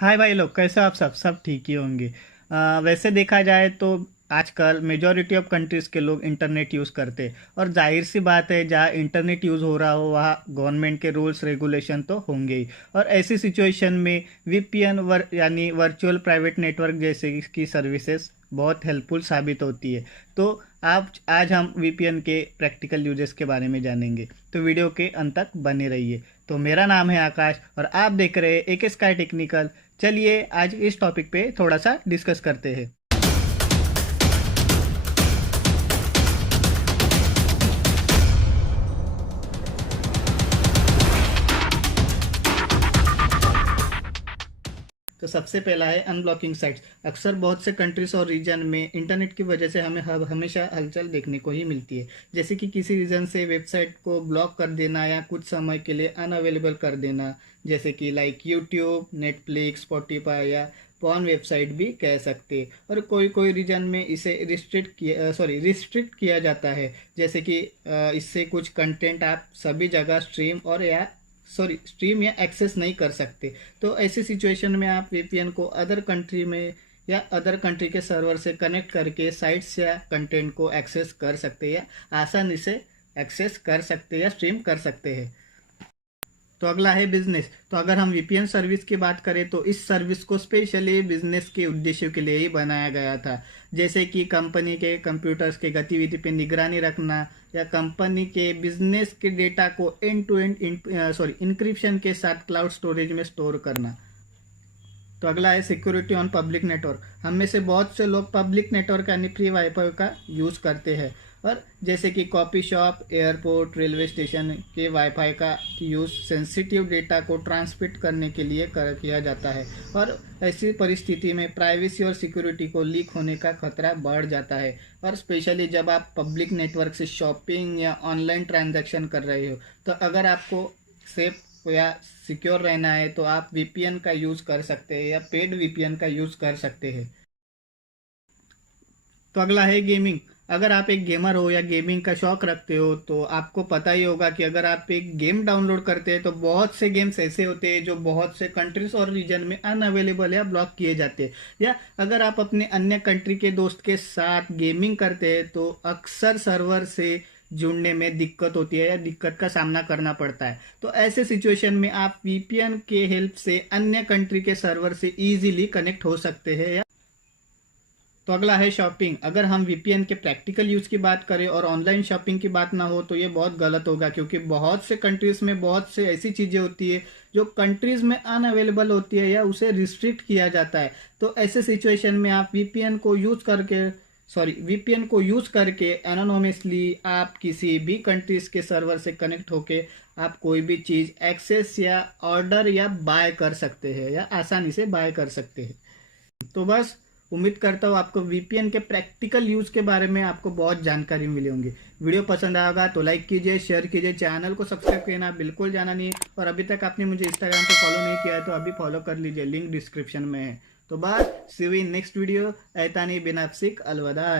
हाय भाई लोग, कैसे हो आप? सब ठीक ही होंगे। वैसे देखा जाए तो आजकल मेजॉरिटी ऑफ कंट्रीज़ के लोग इंटरनेट यूज़ करते हैं, और जाहिर सी बात है, जहाँ इंटरनेट यूज़ हो रहा हो वहाँ गवर्नमेंट के रूल्स रेगुलेशन तो होंगे ही। और ऐसी सिचुएशन में वीपीएन यानी वर्चुअल प्राइवेट नेटवर्क जैसे की सर्विसेज बहुत हेल्पफुल साबित होती है। तो आप आज हम वीपीएन के प्रैक्टिकल यूजेस के बारे में जानेंगे, तो वीडियो के अंत तक बने रहिए। तो मेरा नाम है आकाश और आप देख रहे हैं AK स्काई टेक्निकल। चलिए आज इस टॉपिक पे थोड़ा सा डिस्कस करते हैं। तो सबसे पहला है अनब्लॉकिंग साइट्स। अक्सर बहुत से कंट्रीज और रीजन में इंटरनेट की वजह से हमें हमेशा हलचल देखने को ही मिलती है, जैसे कि किसी रीजन से वेबसाइट को ब्लॉक कर देना या कुछ समय के लिए अनअवेलेबल कर देना, जैसे कि लाइक यूट्यूब, नेटफ्लिक्स, स्पॉटिफाई या पॉर्न वेबसाइट भी कह सकते हैं। और कोई कोई रीजन में इसे रिस्ट्रिक्ट किया जाता है, जैसे कि इससे कुछ कंटेंट आप सभी जगह स्ट्रीम या एक्सेस नहीं कर सकते। तो ऐसी सिचुएशन में आप वीपीएन को अदर कंट्री में या अदर कंट्री के सर्वर से कनेक्ट करके साइट्स या कंटेंट को एक्सेस कर सकते हैं या आसानी से एक्सेस कर सकते हैं या स्ट्रीम कर सकते हैं। तो अगला है बिजनेस। तो अगर हम वीपीएन सर्विस की बात करें तो इस सर्विस को स्पेशली बिजनेस के उद्देश्य के लिए ही बनाया गया था, जैसे कि कंपनी के कंप्यूटर्स के गतिविधि पे निगरानी रखना या कंपनी के बिजनेस के डेटा को एंड टू एंड इंक्रिप्शन के साथ क्लाउड स्टोरेज में स्टोर करना। तो अगला है सिक्योरिटी ऑन पब्लिक नेटवर्क। हम में से बहुत से लोग पब्लिक नेटवर्क यानी फ्री वाईफाई का यूज़ करते हैं, और जैसे कि coffee shop, airport, railway station के वाईफाई का यूज़ सेंसिटिव डेटा को ट्रांसमिट करने के लिए किया जाता है, और ऐसी परिस्थिति में प्राइवेसी और सिक्योरिटी को लीक होने का खतरा बढ़ जाता है। और स्पेशली जब आप पब्लिक नेटवर्क से शॉपिंग या ऑनलाइन ट्रांजैक्शन कर रहे हो, तो अगर आपको सेफ या सिक्योर रहना है तो आप वीपीएन का यूज़ कर सकते हैं या पेड वीपीएन का यूज़ कर सकते हैं। तो अगला है गेमिंग। अगर आप एक गेमर हो या गेमिंग का शौक रखते हो तो आपको पता ही होगा कि अगर आप एक गेम डाउनलोड करते हैं तो बहुत से गेम्स ऐसे होते हैं जो बहुत से कंट्रीज और रीजन में अनअवेलेबल या ब्लॉक किए जाते हैं। या अगर आप अपने अन्य कंट्री के दोस्त के साथ गेमिंग करते हैं तो अक्सर सर्वर से जुड़ने में दिक्कत होती है या दिक्कत का सामना करना पड़ता है। तो ऐसे सिचुएशन में आप वीपीएन के हेल्प से अन्य कंट्री के सर्वर से इजीली कनेक्ट हो सकते हैं। तो अगला है शॉपिंग। अगर हम वीपीएन के प्रैक्टिकल यूज की बात करें और ऑनलाइन शॉपिंग की बात ना हो तो ये बहुत गलत होगा, क्योंकि बहुत से कंट्रीज में बहुत से ऐसी चीजें होती है जो कंट्रीज में अनअवेलेबल होती है या उसे रिस्ट्रिक्ट किया जाता है। तो ऐसे सिचुएशन में आप वीपीएन को यूज करके एनोनिमसली आप किसी भी कंट्रीज के सर्वर से कनेक्ट होके आप कोई भी चीज एक्सेस या ऑर्डर या बाय कर सकते हैं या आसानी से बाय कर सकते हैं। तो बस उम्मीद करता हूँ आपको वीपीएन के प्रैक्टिकल यूज के बारे में आपको बहुत जानकारी मिली होंगी। वीडियो पसंद आएगा तो लाइक कीजिए, शेयर कीजिए, चैनल को सब्सक्राइब करना बिल्कुल जाना नहीं, और अभी तक आपने मुझे इंस्टाग्राम पे फॉलो नहीं किया है तो अभी फॉलो कर लीजिए, लिंक डिस्क्रिप्शन में है। तो बस सी यू इन नेक्स्ट वीडियो। ऐतानी बिन अफसिक अलविदा।